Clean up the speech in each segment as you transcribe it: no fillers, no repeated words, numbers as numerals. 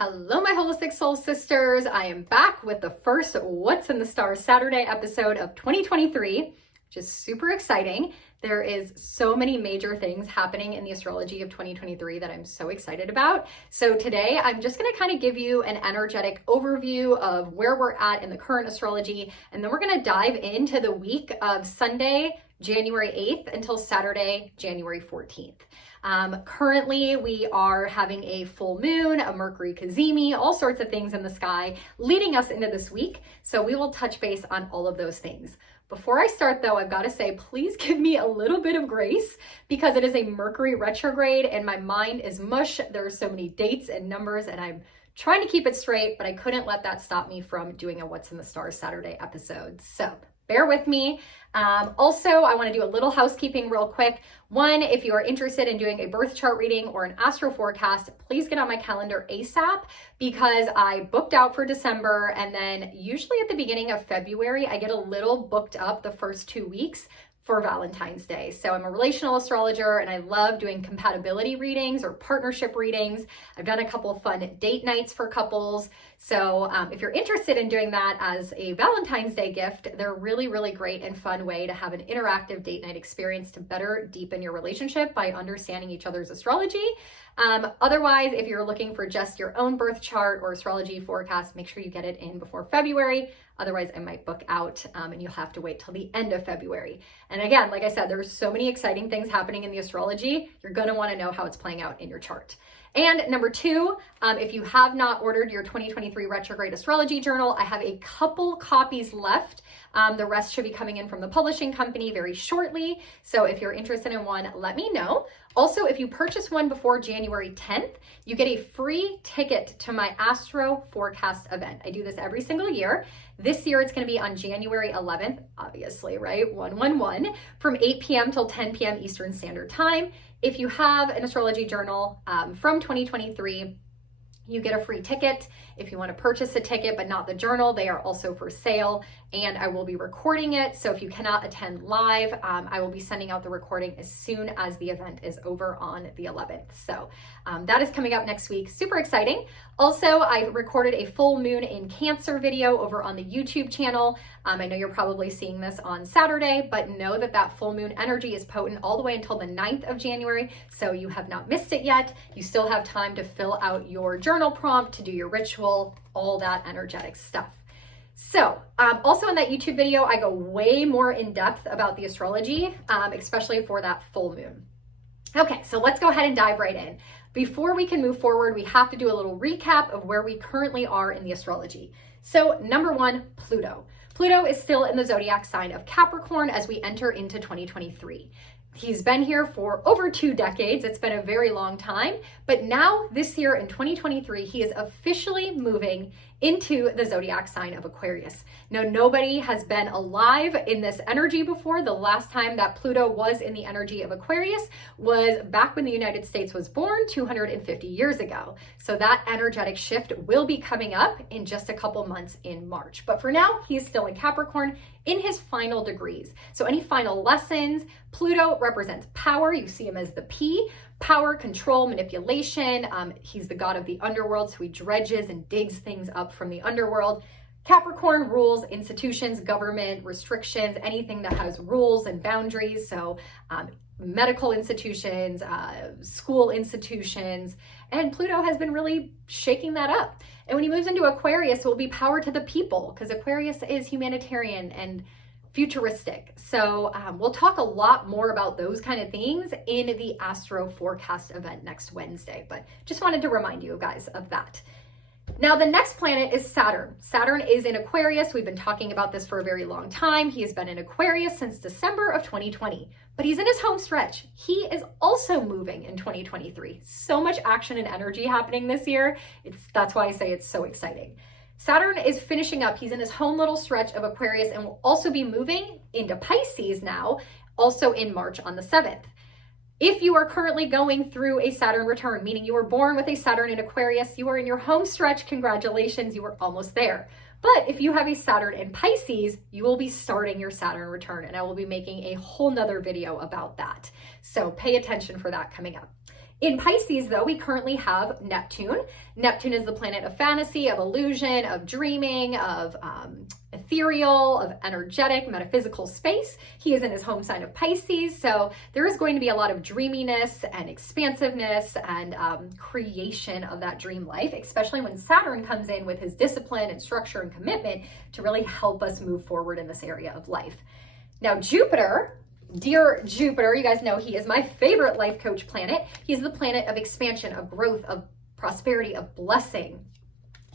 Hello, my holistic soul sisters. I am back with the first What's in the Stars Saturday episode of 2023, which is super exciting. There is so many major things happening in the astrology of 2023 that I'm so excited about. So today I'm just going to kind of give you an energetic overview of where we're at in the current astrology, and then we're going to dive into the week of Sunday, January 8th until Saturday, January 14th. Currently, we are having a full moon, a Mercury cazimi, all sorts of things in the sky leading us into this week. So we will touch base on all of those things. Before I start though, I've got to say, please give me a little bit of grace because it is a Mercury retrograde and my mind is mush. There are so many dates and numbers and I'm trying to keep it straight, but I couldn't let that stop me from doing a What's in the Stars Saturday episode. So bear with me. Also, I want to do a little housekeeping real quick. One, if you are interested in doing a birth chart reading or an astro forecast, please get on my calendar ASAP because I booked out for December, and then usually at the beginning of February, I get a little booked up the first 2 weeks for Valentine's Day. So I'm a relational astrologer and I love doing compatibility readings or partnership readings. I've done a couple of fun date nights for couples. So if you're interested in doing that as a Valentine's Day gift, they're really, really great and fun way to have an interactive date night experience to better deepen your relationship by understanding each other's astrology. Otherwise, if you're looking for just your own birth chart or astrology forecast, make sure you get it in before February. Otherwise, I might book out and you'll have to wait till the end of February. And again, like I said, there's so many exciting things happening in the astrology. You're going to want to know how it's playing out in your chart. And number two, if you have not ordered your 2023 retrograde astrology journal, I have a couple copies left. The rest should be coming in from the publishing company very shortly. So if you're interested in one, let me know. Also, if you purchase one before January 10th, you get a free ticket to my Astro forecast event. I do this every single year. This year, it's going to be on January 11th, obviously, right? 111 from 8 p.m. till 10 p.m. Eastern Standard Time. If you have an astrology journal from 2023, you get a free ticket. If you want to purchase a ticket, but not the journal, they are also for sale and I will be recording it. So if you cannot attend live, I will be sending out the recording as soon as the event is over on the 11th. So that is coming up next week. Super exciting. Also, I recorded a full moon in Cancer video over on the YouTube channel. I know you're probably seeing this on Saturday, but know that that full moon energy is potent all the way until the 9th of January. So you have not missed it yet. You still have time to fill out your journal prompt, to do your ritual, all that energetic stuff. So also in that YouTube video, I go way more in depth about the astrology, especially for that full moon. Okay, so let's go ahead and dive right in. Before we can move forward, we have to do a little recap of where we currently are in the astrology. So number one, Pluto. Pluto is still in the zodiac sign of Capricorn as we enter into 2023. He's been here for over 2 decades. It's been a very long time, but now this year in 2023, he is officially moving into the zodiac sign of Aquarius. Now, nobody has been alive in this energy before. The last time that Pluto was in the energy of Aquarius was back when the United States was born 250 years ago. So that energetic shift will be coming up in just a couple months in March. But for now, he's still in Capricorn in his final degrees. So any final lessons, Pluto represents power. You see him as the P. Power, control, manipulation. He's the god of the underworld, so he dredges and digs things up from the underworld. Capricorn rules institutions, government, restrictions, anything that has rules and boundaries. So medical institutions, school institutions, and Pluto has been really shaking that up. And when he moves into Aquarius, it will be power to the people because Aquarius is humanitarian and futuristic. So we'll talk a lot more about those kind of things in the Astro forecast event next Wednesday, but just wanted to remind you guys of that. Now, the next planet is Saturn. Saturn is in Aquarius. We've been talking about this for a very long time. He has been in Aquarius since December of 2020, but he's in his home stretch. He is also moving in 2023. So much action and energy happening this year. That's why I say it's so exciting. Saturn is finishing up. He's in his home little stretch of Aquarius and will also be moving into Pisces now, also in March on the 7th. If you are currently going through a Saturn return, meaning you were born with a Saturn in Aquarius, you are in your home stretch, congratulations, you were almost there. But if you have a Saturn in Pisces, you will be starting your Saturn return, and I will be making a whole nother video about that. So pay attention for that coming up. In Pisces, though, we currently have Neptune. Neptune is the planet of fantasy, of illusion, of dreaming, of ethereal, of energetic, metaphysical space. He is in his home sign of Pisces, so there is going to be a lot of dreaminess and expansiveness and creation of that dream life, especially when Saturn comes in with his discipline and structure and commitment to really help us move forward in this area of life. Now, Jupiter, dear Jupiter, you guys know he is my favorite life coach planet. He's the planet of expansion, of growth, of prosperity, of blessing.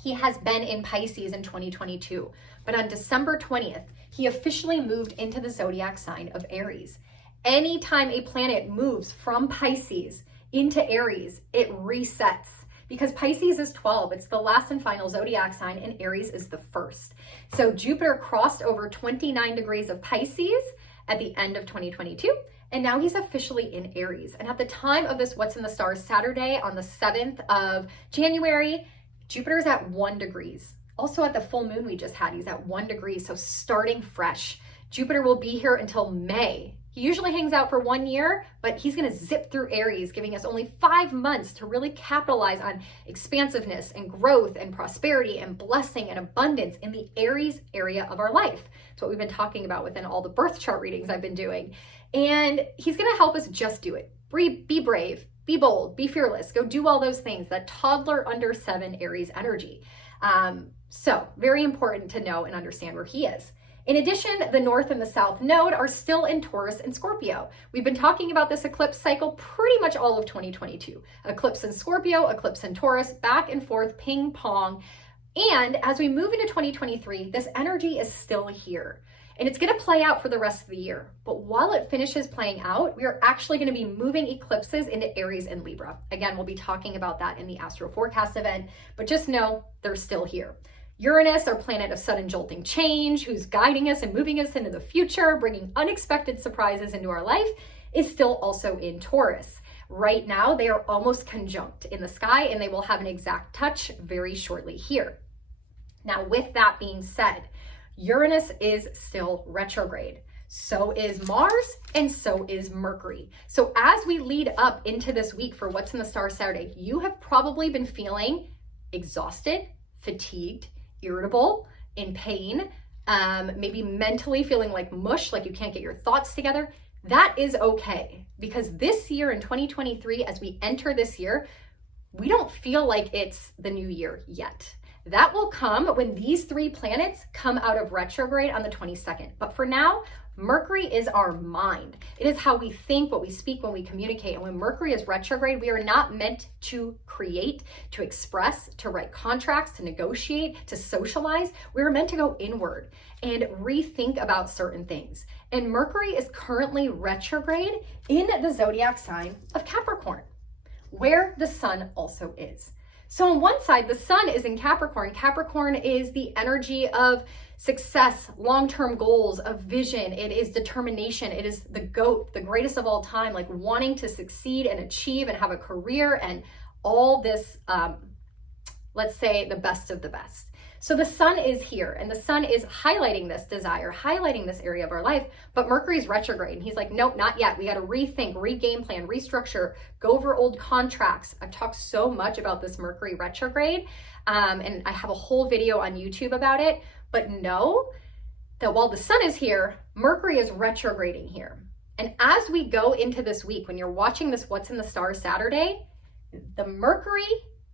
He has been in Pisces in 2022, but on December 20th, he officially moved into the zodiac sign of Aries. Anytime a planet moves from Pisces into Aries, it resets. Because Pisces is 12, it's the last and final zodiac sign, and Aries is the first. So Jupiter crossed over 29 degrees of Pisces at the end of 2022, and now he's officially in Aries. And at the time of this What's in the Stars Saturday on the 7th of January, Jupiter is at 1 degrees. Also at the full moon we just had, he's at 1 degree, so starting fresh. Jupiter will be here until May. He usually hangs out for 1 year, but he's gonna zip through Aries, giving us only 5 months to really capitalize on expansiveness and growth and prosperity and blessing and abundance in the Aries area of our life. It's what we've been talking about within all the birth chart readings I've been doing. And he's gonna help us just do it. Be brave, be bold, be fearless, go do all those things, that toddler under 7 Aries energy. So very important to know and understand where he is. In addition, the North and the South Node are still in Taurus and Scorpio. We've been talking about this eclipse cycle pretty much all of 2022. Eclipse in Scorpio, eclipse in Taurus, back and forth, ping pong. And as we move into 2023, this energy is still here. And it's gonna play out for the rest of the year. But while it finishes playing out, we are actually gonna be moving eclipses into Aries and Libra. Again, we'll be talking about that in the Astro Forecast event, but just know they're still here. Uranus, our planet of sudden jolting change, who's guiding us and moving us into the future, bringing unexpected surprises into our life, is still also in Taurus. Right now, they are almost conjunct in the sky, and they will have an exact touch very shortly here. Now, with that being said, Uranus is still retrograde. So is Mars, and so is Mercury. So as we lead up into this week for What's in the Stars Saturday, you have probably been feeling exhausted, fatigued, irritable, in pain, maybe mentally feeling like mush, like you can't get your thoughts together. That is okay, because this year in 2023, as we enter this year, we don't feel like it's the new year yet. That will come when these 3 planets come out of retrograde on the 22nd. But for now, Mercury is our mind. It is how we think, what we speak, when we communicate. And when Mercury is retrograde, we are not meant to create, to express, to write contracts, to negotiate, to socialize. We are meant to go inward and rethink about certain things. And Mercury is currently retrograde in the zodiac sign of Capricorn, where the sun also is. So on one side, the sun is in Capricorn. Capricorn is the energy of success, long-term goals, of vision. It is determination. It is the GOAT, the greatest of all time, like wanting to succeed and achieve and have a career and all this, let's say the best of the best. So the sun is here, and the sun is highlighting this desire, highlighting this area of our life, but Mercury's retrograde, and he's like, nope, not yet. We got to rethink, re-game plan, restructure, go over old contracts. I've talked so much about this Mercury retrograde, and I have a whole video on YouTube about it, but know that while the sun is here, Mercury is retrograding here. And as we go into this week, when you're watching this What's in the Stars Saturday, the Mercury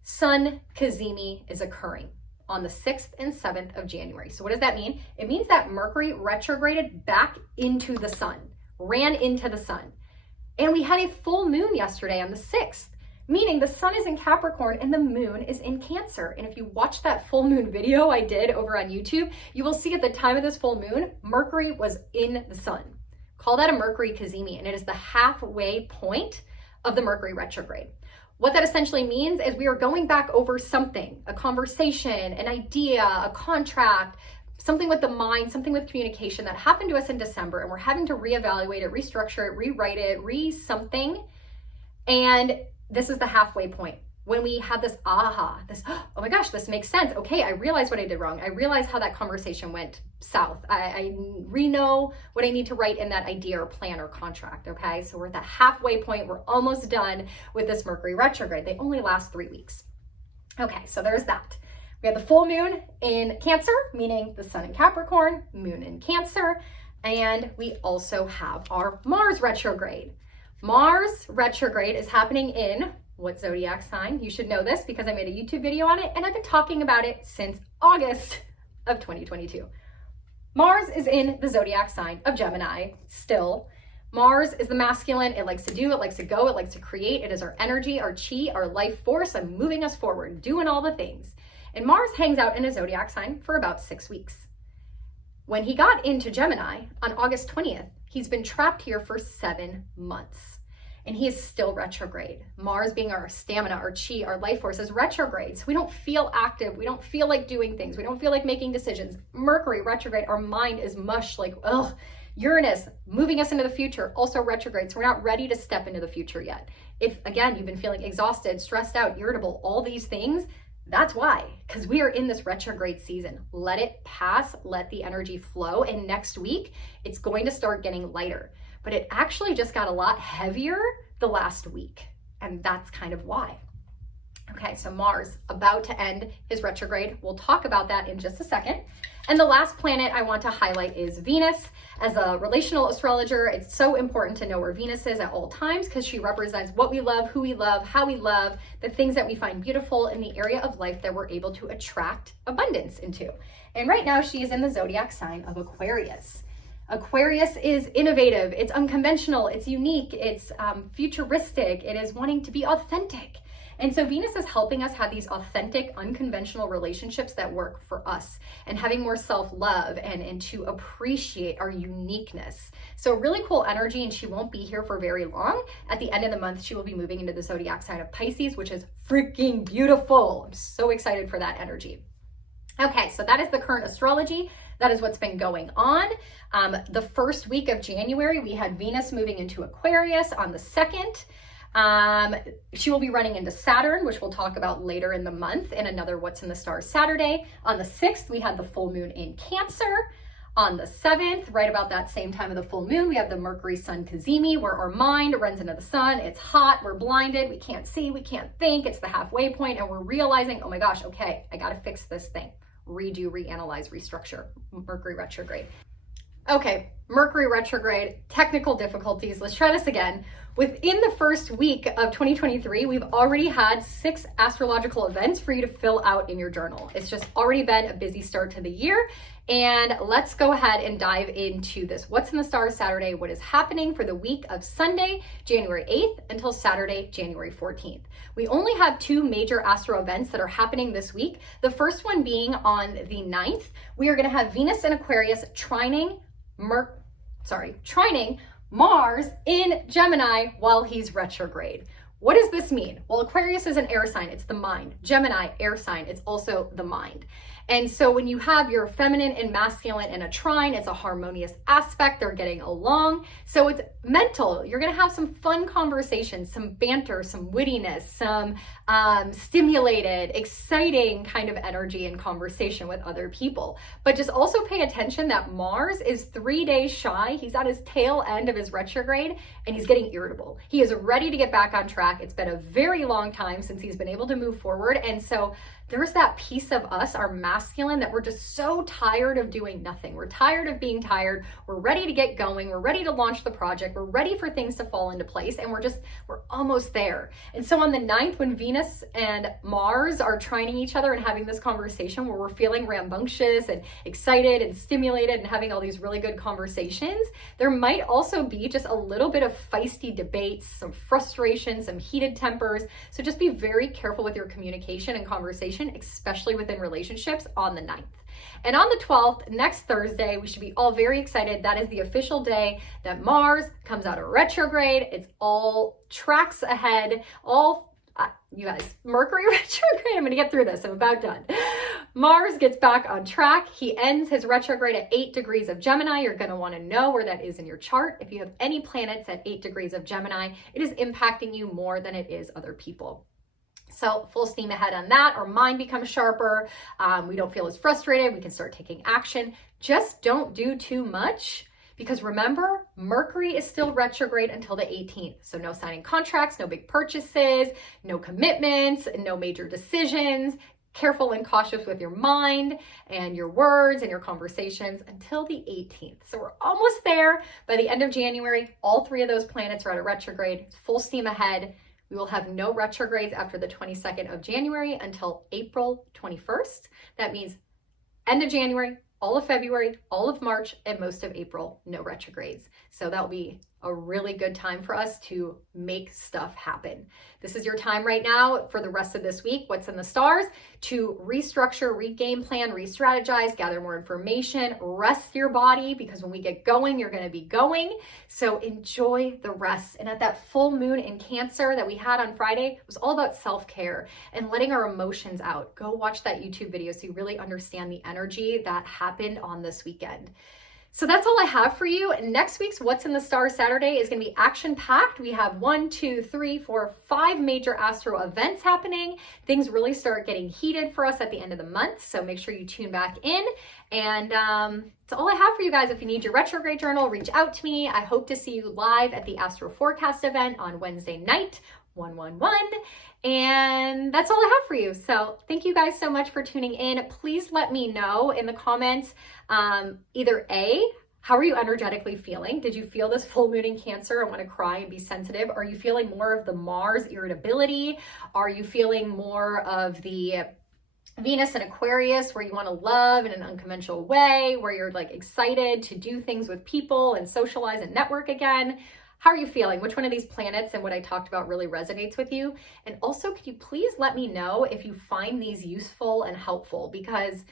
Sun Cazimi is occurring on the 6th and 7th of January. So what does that mean? It means that Mercury retrograded back into the sun, ran into the sun. And we had a full moon yesterday on the 6th, meaning the sun is in Capricorn and the moon is in Cancer. And if you watch that full moon video I did over on YouTube, you will see at the time of this full moon, Mercury was in the sun. Call that a Mercury Cazimi, and it is the halfway point of the Mercury retrograde. What that essentially means is we are going back over something, a conversation, an idea, a contract, something with the mind, something with communication that happened to us in December, and we're having to reevaluate it, restructure it, rewrite it, re-something. And this is the halfway point when we have this aha, this, oh my gosh, this makes sense. Okay, I realize what I did wrong. I realize how that conversation went south. I re-know what I need to write in that idea or plan or contract, okay? So we're at the halfway point. We're almost done with this Mercury retrograde. They only last 3 weeks. Okay, so there's that. We have the full moon in Cancer, meaning the sun in Capricorn, moon in Cancer, and we also have our Mars retrograde. Mars retrograde is happening in what zodiac sign? You should know this because I made a YouTube video on it and I've been talking about it since August of 2022. Mars is in the zodiac sign of Gemini still. Mars is the masculine. It likes to do, it likes to go, it likes to create. It is our energy, our chi, our life force, and moving us forward, doing all the things. And Mars hangs out in a zodiac sign for about 6 weeks. When he got into Gemini on August 20th, he's been trapped here for 7 months. And he is still retrograde. Mars being our stamina, our chi, our life force is retrograde. So we don't feel active. We don't feel like doing things. We don't feel like making decisions. Mercury retrograde, our mind is mush, like, ugh. Uranus moving us into the future, also retrograde. So we're not ready to step into the future yet. If, again, you've been feeling exhausted, stressed out, irritable, all these things, that's why, because we are in this retrograde season. Let it pass, let the energy flow. And next week, it's going to start getting lighter. But it actually just got a lot heavier the last week. And that's kind of why. Okay, so Mars about to end his retrograde. We'll talk about that in just a second. And the last planet I want to highlight is Venus. As a relational astrologer, it's so important to know where Venus is at all times because she represents what we love, who we love, how we love, the things that we find beautiful in the area of life that we're able to attract abundance into. And right now she is in the zodiac sign of Aquarius. Aquarius is innovative, it's unconventional, it's unique, it's futuristic, it is wanting to be authentic. And so Venus is helping us have these authentic, unconventional relationships that work for us and having more self-love and to appreciate our uniqueness. So really cool energy, and she won't be here for very long. At the end of the month, she will be moving into the zodiac sign of Pisces, which is freaking beautiful. I'm so excited for that energy. Okay, so that is the current astrology. That is what's been going on. The first week of January, we had Venus moving into Aquarius on the 2nd. She will be running into Saturn, which we'll talk about later in the month in another What's in the Stars Saturday. On the 6th, we had the full moon in Cancer. On the 7th, right about that same time of the full moon, we have the Mercury Sun Cazimi, where our mind runs into the sun. It's hot, we're blinded, we can't see, we can't think. It's the halfway point, and we're realizing, oh my gosh, okay, I gotta fix this thing. Redo, reanalyze, restructure. Mercury retrograde. Okay, Mercury retrograde, technical difficulties. Let's try this again. Within the first week of 2023, we've already had 6 astrological events for you to fill out in your journal. It's just already been a busy start to the year. And let's go ahead and dive into this. What's in the Stars Saturday? What is happening for the week of Sunday, January 8th until Saturday, January 14th. We only have 2 major astro events that are happening this week. The first one being on the 9th. We are going to have Venus in Aquarius trining Mars in Gemini while he's retrograde. What does this mean? Well, Aquarius is an air sign, it's the mind. Gemini, air sign, it's also the mind. And so when you have your feminine and masculine in a trine, it's a harmonious aspect, they're getting along. So it's mental. You're gonna have some fun conversations, some banter, some wittiness, some stimulated, exciting kind of energy and conversation with other people. But just also pay attention that Mars is 3 days shy. He's at his tail end of his retrograde and he's getting irritable. He is ready to get back on track. It's been a very long time since he's been able to move forward. And so there's that piece of us, our masculine, that we're just so tired of doing nothing. We're tired of being tired. We're ready to get going. We're ready to launch the project. We're ready for things to fall into place. And we're almost there. And so on the 9th, when Venus and Mars are trining each other and having this conversation where we're feeling rambunctious and excited and stimulated and having all these really good conversations, there might also be just a little bit of feisty debates, some frustration, some heated tempers. So just be very careful with your communication and conversation, especially within relationships on the 9th. And on the 12th, next Thursday, we should be all very excited. That is the official day that Mars comes out of retrograde. It's all tracks ahead, you guys, Mercury retrograde. I'm gonna get through this, I'm about done. Mars gets back on track. He ends his retrograde at 8 degrees of Gemini. You're gonna wanna know where that is in your chart. If you have any planets at 8 degrees of Gemini, it is impacting you more than it is other people. So full steam ahead on that. Our mind becomes sharper. We don't feel as frustrated. We can start taking action. Just don't do too much, because remember, Mercury is still retrograde until the 18th. So no signing contracts, no big purchases, no commitments, no major decisions. Careful and cautious with your mind and your words and your conversations until the 18th. So we're almost there. By the end of January, all 3 of those planets are out of retrograde. Full steam ahead. We will have no retrogrades after the 22nd of January until April 21st. That means end of January, all of February, all of March, and most of April, no retrogrades. So that'll be a really good time for us to make stuff happen. This is your time right now for the rest of this week, what's in the stars, to restructure, regame plan, re-strategize, gather more information, rest your body, because when we get going, you're going to be going. So enjoy the rest. And at that full moon in Cancer that we had on Friday, it was all about self-care and letting our emotions out. Go watch that YouTube video so you really understand the energy that happened on this weekend. So that's all I have for you. Next week's What's in the Stars Saturday is going to be action-packed. We have 5 major Astro events happening. Things really start getting heated for us at the end of the month, so make sure you tune back in. And that's all I have for you guys. If you need your retrograde journal, reach out to me. I hope to see you live at the Astro Forecast event on Wednesday night, 111. And that's all I have for you. So thank you guys so much for tuning in. Please let me know in the comments, either A, how are you energetically feeling? Did you feel this full moon in Cancer and want to cry and be sensitive? Are you feeling more of the Mars irritability? Are you feeling more of the Venus and Aquarius, where you want to love in an unconventional way, where you're like excited to do things with people and socialize and network again? How are you feeling? Which one of these planets and what I talked about really resonates with you? And also, could you please let me know if you find these useful and helpful? Because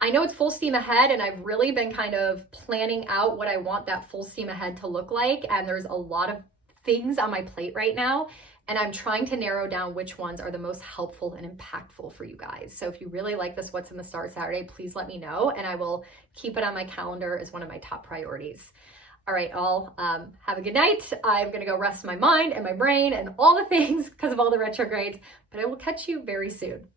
I know it's full steam ahead, and I've really been kind of planning out what I want that full steam ahead to look like. And there's a lot of things on my plate right now, and I'm trying to narrow down which ones are the most helpful and impactful for you guys. So if you really like this What's in the Stars Saturday, please let me know, and I will keep it on my calendar as one of my top priorities. All right, all, have a good night. I'm gonna go rest my mind and my brain and all the things because of all the retrogrades, but I will catch you very soon.